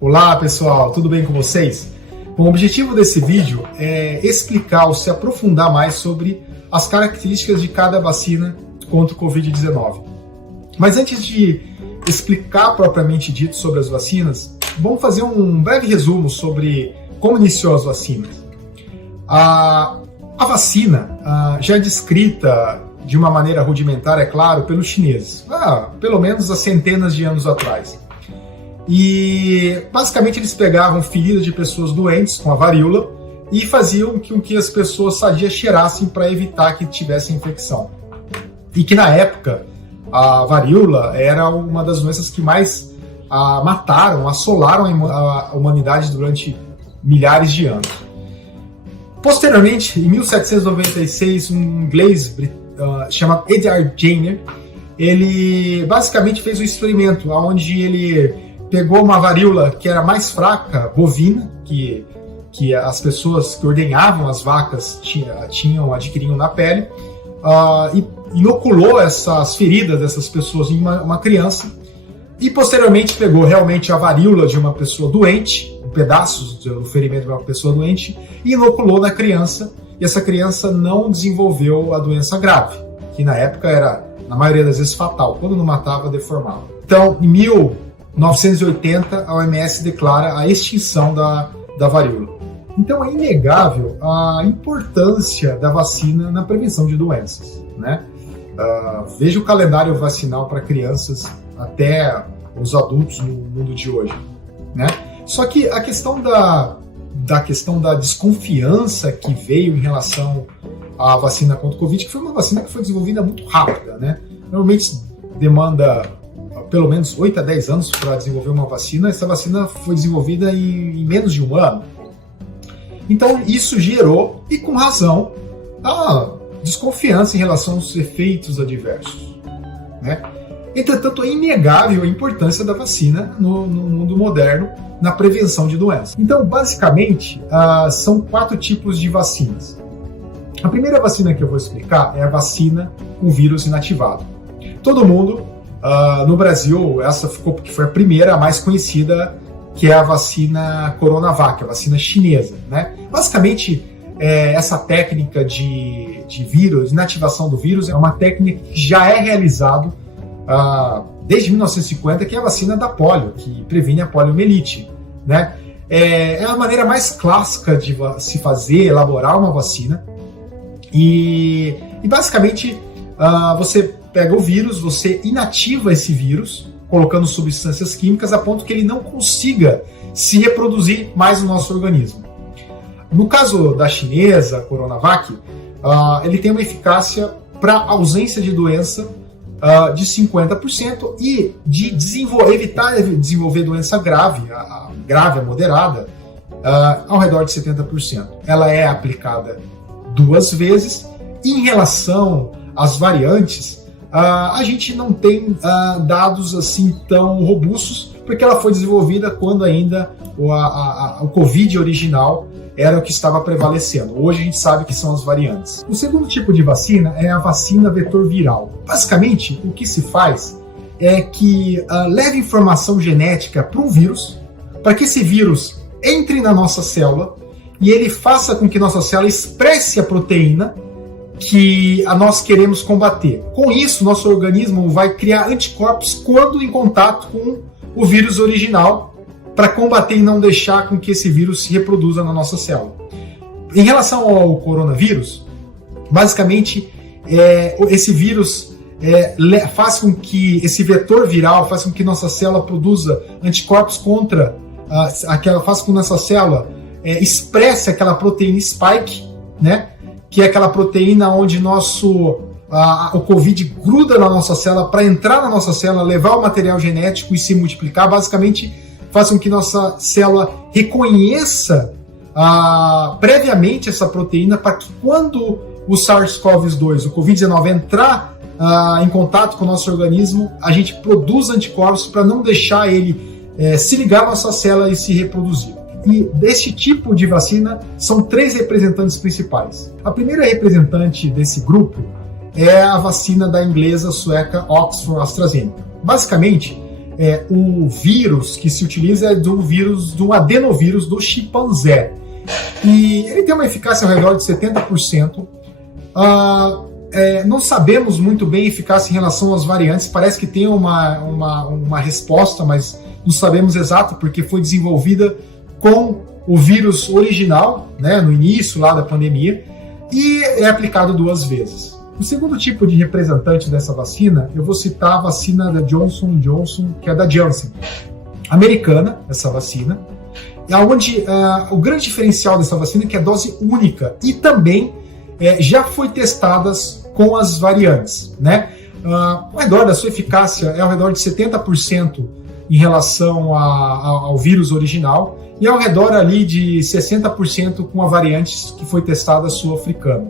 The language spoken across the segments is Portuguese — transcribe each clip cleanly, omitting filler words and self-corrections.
Olá pessoal, tudo bem com vocês? Bom, o objetivo desse vídeo é explicar ou se aprofundar mais sobre as características de cada vacina contra o Covid-19. Mas antes de explicar propriamente dito sobre as vacinas, vamos fazer um breve resumo sobre como iniciou as vacinas. A vacina já é descrita de uma maneira rudimentar, é claro, pelos chineses, pelo menos há centenas de anos atrás. E basicamente eles pegavam feridas de pessoas doentes com a varíola e faziam com que as pessoas sadias cheirassem para evitar que tivessem infecção. E que na época a varíola era uma das doenças que mais mataram, assolaram a humanidade durante milhares de anos. Posteriormente, em 1796, um inglês chamado Edward Jenner, ele basicamente fez um experimento onde ele pegou uma varíola que era mais fraca, bovina, que as pessoas que ordenhavam as vacas adquiriam na pele, e inoculou essas feridas dessas pessoas em uma criança, e posteriormente pegou realmente a varíola de uma pessoa doente, pedaços do ferimento de uma pessoa doente, e inoculou na criança, e essa criança não desenvolveu a doença grave, que na época era, na maioria das vezes, fatal, quando não matava, deformava. Então, em 1980, a OMS declara a extinção da varíola. Então é inegável a importância da vacina na prevenção de doenças, né? Veja o calendário vacinal para crianças até os adultos no mundo de hoje, né? Só que a questão da desconfiança que veio em relação à vacina contra o Covid, que foi uma vacina que foi desenvolvida muito rápida, né? Normalmente demanda pelo menos 8 a 10 anos para desenvolver uma vacina. Essa vacina foi desenvolvida em menos de um ano. Então isso gerou, e com razão, a desconfiança em relação aos efeitos adversos, né? Entretanto, é inegável a importância da vacina no mundo moderno na prevenção de doenças. Então, basicamente, são 4 tipos de vacinas. A primeira vacina que eu vou explicar é a vacina com vírus inativado. Todo mundo no Brasil, essa ficou porque foi a primeira, a mais conhecida, que é a vacina Coronavac, a vacina chinesa, né? Basicamente, essa técnica de vírus, inativação do vírus, é uma técnica que já é realizada desde 1950, que é a vacina da polio, que previne a poliomielite, né? É a maneira mais clássica de se fazer, elaborar uma vacina, e basicamente você pega o vírus, você inativa esse vírus, colocando substâncias químicas a ponto que ele não consiga se reproduzir mais no nosso organismo. No caso da chinesa, Coronavac, ele tem uma eficácia para ausência de doença de 50% e de evitar desenvolver doença grave, a moderada, ao redor de 70%. Ela é aplicada 2 vezes. Em relação às variantes, a gente não tem dados assim tão robustos, porque ela foi desenvolvida quando ainda o Covid original era o que estava prevalecendo. Hoje a gente sabe que são as variantes. O segundo tipo de vacina é a vacina vetor viral. Basicamente, o que se faz é que leva informação genética para um vírus, para que esse vírus entre na nossa célula e ele faça com que nossa célula expresse a proteína que nós queremos combater. Com isso, nosso organismo vai criar anticorpos quando em contato com o vírus original, para combater e não deixar com que esse vírus se reproduza na nossa célula. Em relação ao coronavírus, basicamente, esse vírus faz com que esse vetor viral faz com que nossa célula produza anticorpos contra faz com que nossa célula expresse aquela proteína spike, né? Que é aquela proteína onde o Covid gruda na nossa célula para entrar na nossa célula, levar o material genético e se multiplicar. Basicamente, faz com que nossa célula reconheça previamente essa proteína, para que quando o SARS-CoV-2, o Covid-19, entrar em contato com o nosso organismo, a gente produza anticorpos para não deixar ele se ligar à nossa célula e se reproduzir. E desse tipo de vacina são 3 representantes principais. A primeira representante desse grupo é a vacina da inglesa sueca Oxford AstraZeneca. Basicamente, o vírus que se utiliza é do adenovírus do chimpanzé. E ele tem uma eficácia ao redor de 70%. Não sabemos muito bem a eficácia em relação às variantes. Parece que tem uma resposta, mas não sabemos exato, porque foi desenvolvida com o vírus original, né, no início lá da pandemia, e é aplicado 2 vezes. O segundo tipo de representante dessa vacina, eu vou citar a vacina da Johnson & Johnson, que é da Janssen, americana, essa vacina, onde o grande diferencial dessa vacina é que é dose única e também já foi testadas com as variantes, né? Ao redor da sua eficácia é ao redor de 70% em relação ao vírus original e ao redor ali de 60% com a variante que foi testada sul-africana.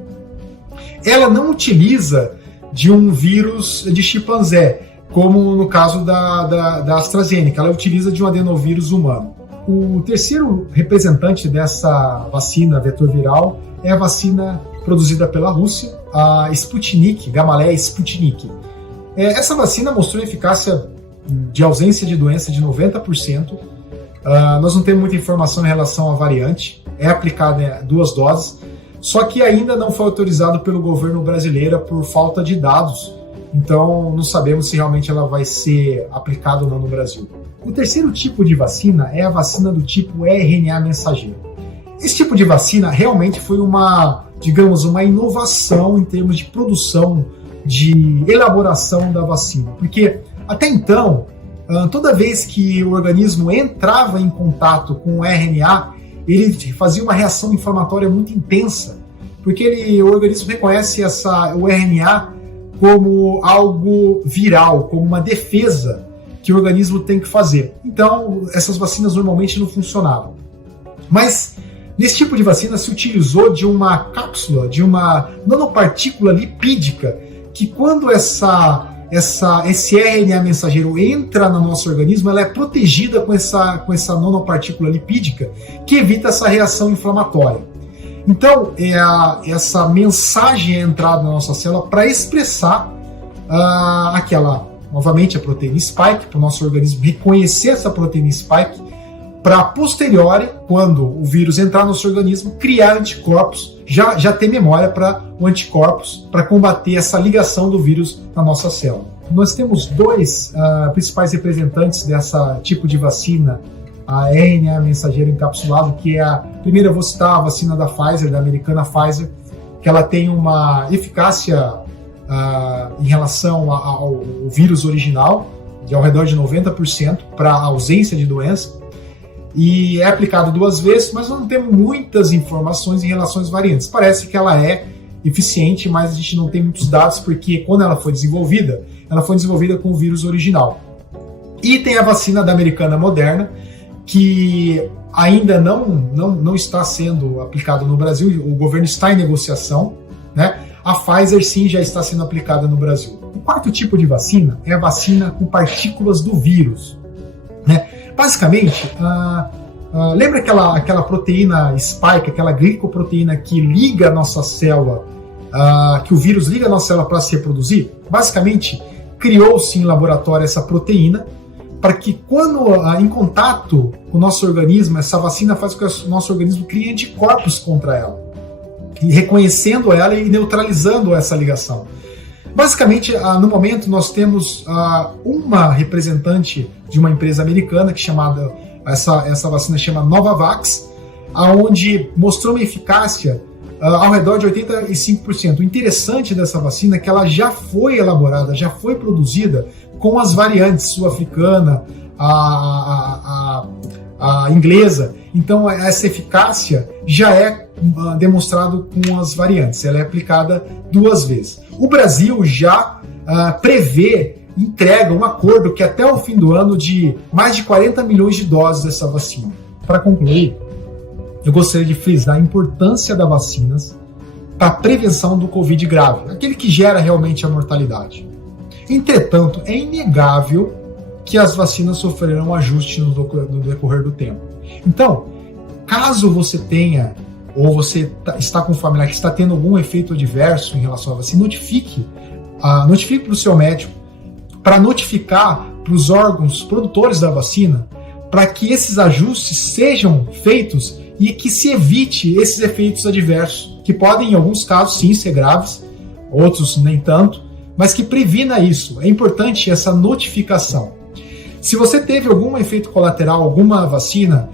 Ela não utiliza de um vírus de chimpanzé, como no caso da AstraZeneca, ela utiliza de um adenovírus humano. O terceiro representante dessa vacina vetor viral é a vacina produzida pela Rússia, a Sputnik, Gamaleya Sputnik. Essa vacina mostrou eficácia de ausência de doença de 90%. Nós não temos muita informação em relação à variante, é aplicada em 2 doses, só que ainda não foi autorizado pelo governo brasileiro por falta de dados, então não sabemos se realmente ela vai ser aplicada ou não no Brasil. O terceiro tipo de vacina é a vacina do tipo RNA mensageiro. Esse tipo de vacina realmente foi uma inovação em termos de produção, de elaboração da vacina, porque até então, toda vez que o organismo entrava em contato com o RNA, ele fazia uma reação inflamatória muito intensa, porque o organismo reconhece o RNA como algo viral, como uma defesa que o organismo tem que fazer. Então, essas vacinas normalmente não funcionavam. Mas, nesse tipo de vacina, se utilizou de uma cápsula, de uma nanopartícula lipídica, que quando esse RNA mensageiro entra no nosso organismo, ela é protegida com essa nanopartícula lipídica que evita essa reação inflamatória. Então, essa mensagem é entrada na nossa célula para expressar novamente a proteína spike, para o nosso organismo reconhecer essa proteína spike, para posteriori, quando o vírus entrar no nosso organismo, criar anticorpos, já ter memória para o anticorpos, para combater essa ligação do vírus na nossa célula. Nós temos 2 principais representantes dessa tipo de vacina, a RNA mensageiro encapsulado, que é primeiro eu vou citar a vacina da Pfizer, da americana Pfizer, que ela tem uma eficácia em relação ao vírus original, de ao redor de 90%, para ausência de doença, e é aplicado 2 vezes, mas não temos muitas informações em relação às variantes. Parece que ela é eficiente, mas a gente não tem muitos dados, porque quando ela foi desenvolvida com o vírus original. E tem a vacina da americana Moderna, que ainda não está sendo aplicada no Brasil, o governo está em negociação, né? A Pfizer sim já está sendo aplicada no Brasil. O quarto tipo de vacina é a vacina com partículas do vírus, né? Basicamente, lembra aquela proteína spike, aquela glicoproteína que liga a nossa célula, que o vírus liga a nossa célula para se reproduzir? Basicamente, criou-se em laboratório essa proteína para que quando em contato com o nosso organismo, essa vacina faz com que o nosso organismo crie anticorpos contra ela, e reconhecendo ela e neutralizando essa ligação. Basicamente, no momento, nós temos uma representante de uma empresa americana, essa vacina chama Novavax, onde mostrou uma eficácia ao redor de 85%. O interessante dessa vacina é que ela já foi elaborada, já foi produzida com as variantes sul-africana, a inglesa. Então, essa eficácia já é demonstrado com as variantes. Ela é aplicada 2 vezes. O Brasil já entrega um acordo que até o fim do ano de mais de 40 milhões de doses dessa vacina. Para concluir, eu gostaria de frisar a importância das vacinas para a prevenção do Covid grave, aquele que gera realmente a mortalidade. Entretanto, é inegável que as vacinas sofrerão ajuste no decorrer do tempo. Então, caso você tenha, ou você está com um familiar que está tendo algum efeito adverso em relação à vacina, notifique para o seu médico, para notificar para os órgãos produtores da vacina para que esses ajustes sejam feitos e que se evite esses efeitos adversos, que podem, em alguns casos, sim, ser graves, outros nem tanto, mas que previna isso. É importante essa notificação. Se você teve algum efeito colateral, alguma vacina,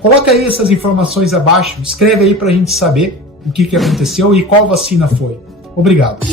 coloca aí essas informações abaixo, escreve aí para a gente saber o que aconteceu e qual vacina foi. Obrigado.